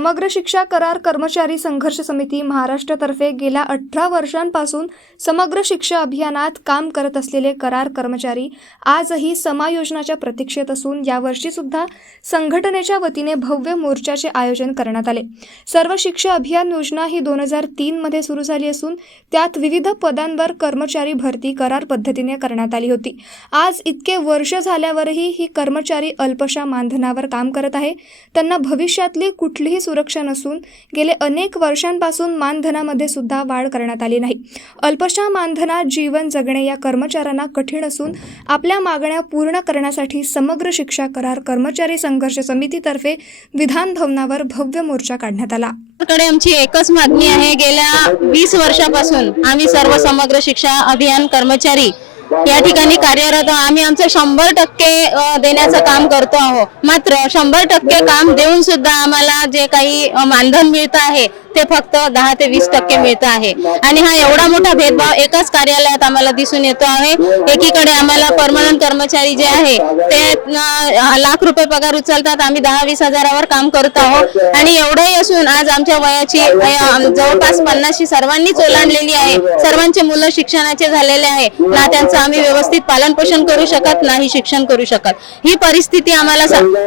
समग्र शिक्षा करार कर्मचारी संघर्ष समिती महाराष्ट्रातर्फे गेल्या 18 वर्षांपासून समग्र शिक्षा अभियानात काम करत असलेले करार कर्मचारी आजही समायोजनाच्या प्रतीक्षेत असून यावर्षी सुद्धा संघटनेच्या वतीने भव्य मोर्चाचे आयोजन करण्यात आले। सर्व शिक्षा अभियान योजना ही 2003 मध्ये सुरू झाली असून त्यात विविध पदांवर कर्मचारी भरती करार पद्धतीने करण्यात आली होती। आज इतके वर्ष झाल्यावरही ही कर्मचारी अल्पशा मानधनावर काम करत आहे। त्यांना भविष्यातली कुठलीही सुरक्षा नसून गेले अनेक वर्षांपासून मानधनामध्ये सुद्धा वाढ करण्यात आली नाही। अल्पशा मानधनात जीवन जगणे या कर्मचाऱ्यांना कठीण असून आपल्या मागण्या पूर्ण करण्यासाठी समग्र शिक्षा करार कर्मचारी संघर्ष समितीतर्फे विधान भवनावर भव्य मोर्चा काढण्यात आला। कडे आमची एकच मागणी आहे। गेल्या 20 वर्षापासून आम्ही सर्व समग्र शिक्षा अभियान कर्मचारी या ठिकाणी कार्यरत आहोत। आम्ही आमचं 100% देण्याचं काम करतो आहोत। मात्र 100% काम देऊन सुद्धा आम्हाला जे काही मानधन मिळतं आहे ते फक्त 10 ते 20% मिळतं आहे आणि हा एवढा मोठा भेदभाव एकाच कार्यालयात आम्हाला दिसून येतो आहे। एकीकडे आम्हाला परमनंट कर्मचारी जे आहे ते लाख रुपये पगार उचलतात, आम्ही 10-20 हजारावर काम करत आहोत आणि एवढंही असून आज आमच्या वयाची जवळपास 50शी सर्वांनीच ओलांडलेली आहे। सर्वांचे मुलं शिक्षणाचे झालेले आहे ना, त्यांचं आम्ही व्यवस्थित पालन पोषण करू शकत नाही, शिक्षण करू शकत। ही परिस्थिती आम्हाला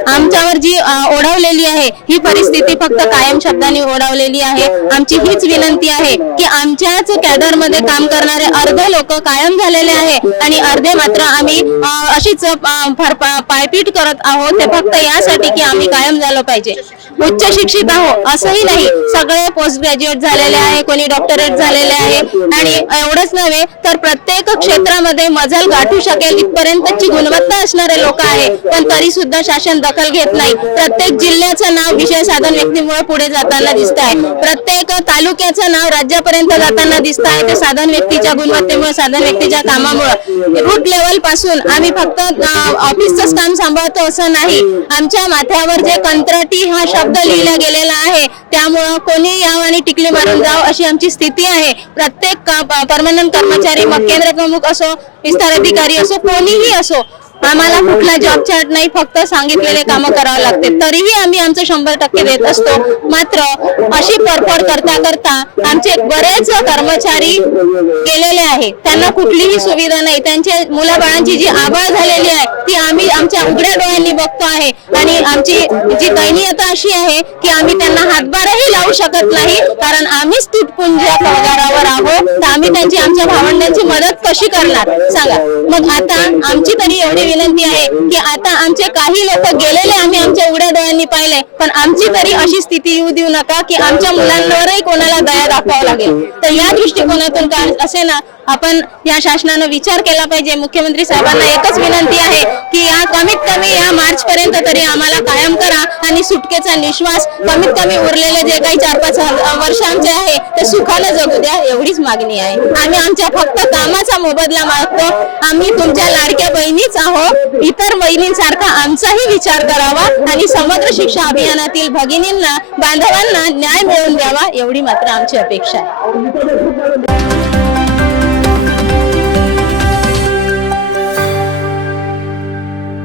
आमच्यावर जी ओढवलेली आहे ही परिस्थिती फक्त कायम शब्दांनी ओढवलेली आहे। आमची हीच विनंती आहे की आमच्याच कॅडर मध्ये काम करणारे अर्धे लोक कायम झालेले आहे आणि अर्धे मात्र आम्ही अशीच पायपीट करत आहोत, ते फक्त यासाठी की आम्ही कायम झालो पाहिजे। उच्च शिक्षित आहोत असंही नाही, सगळे पोस्ट ग्रॅज्युएट झालेले आहे, कोणी डॉक्टरेट झालेले आहे आणि एवढंच नव्हे तर प्रत्येक क्षेत्रामध्ये मजल गाठू शकेल इथपर्यंतची गुणवत्ता असणारे लोक आहे, पण तरी सुद्धा शासन दखल घेत नाही। प्रत्येक जिल्ह्याचं नाव विषय साधन व्यक्तीमुळे पुढे जाताना दिसत आहे, प्रत्येक तालुक्याचं नाव राज्यापर्यंत जाताना दिसत आहे। ते साधन व्यक्तीच्या गुणवत्तेमुळे, साधन व्यक्तीच्या कामामुळे रूट लेवल पासून आम्ही फक्त ऑफिसच काम सांभाळतो असं नाही, आमच्या माथ्यावर जे कंत्राटी हा शब्द लिहिला गेलेला आहे त्यामुळे कोणी याव आणि टिकली मारून जाव अशी आमची स्थिती आहे। प्रत्येक परमनंट कर्मचारी मग केंद्र प्रमुख असो, विस्तार अधिकारी असो, कोणीही असो, आम्हाला कुठला जॉब चार्ट नाही, फक्त सांगितलेले कामं करावं लागते, तरीही आम्ही आमचं 100% देत असतो। मात्र अशी परफड करता करता आमचे बरेच कर्मचारी गेलेले आहे, त्यांना कुठलीही सुविधा नाही, त्यांच्या मुलाबाळांची जी आबाळ झालेली आहे ती आम्ही आमच्या उघड्या डोळ्यांनी बघतो आहे आणि आमची जी दयनीयता अशी आहे की आम्ही त्यांना हातभारही लावू शकत नाही, कारण आम्हीच तुटपुंज्या पगारावर आहोत, तर आम्ही त्यांची आमच्या भावंडांची मदत कशी करणार सांगा। मग आता आमची तरी एवढी विनंती आहे की आता आमचे काही लोक गेलेले आम्ही आमच्या उघड्या डोळ्यांनी पाहिले, पण आमची तरी अशी स्थिती येऊ देऊ नका की आमच्या मुलांवरही कोणाला दया दाखवावं लागेल। तर या दृष्टिकोनातून काय असे ना, आपण या शासनानं विचार केला पाहिजे। मुख्यमंत्री साहेबांना एकच विनंती आहे की या कमीत कमी या मार्च पर्यंत तरी आम्हाला कायम करा आणि सुटकेचा निश्वास कमीत कमी उरलेले जे काही 4-5 वर्ष आमचे आहे ते सुखाने जगू द्या, एवढीच मागणी आहे। आम्ही आमच्या फक्त कामाचा मोबदला मागतो। आम्ही तुमच्या लाडक्या बहिणीच आहोत, इतर बहिणींसारखा आमचाही विचार करावा आणि समग्र शिक्षा अभियानातील भगिनींना, बांधवांना न्याय मिळवून द्यावा, एवढी मात्र आमची अपेक्षा आहे।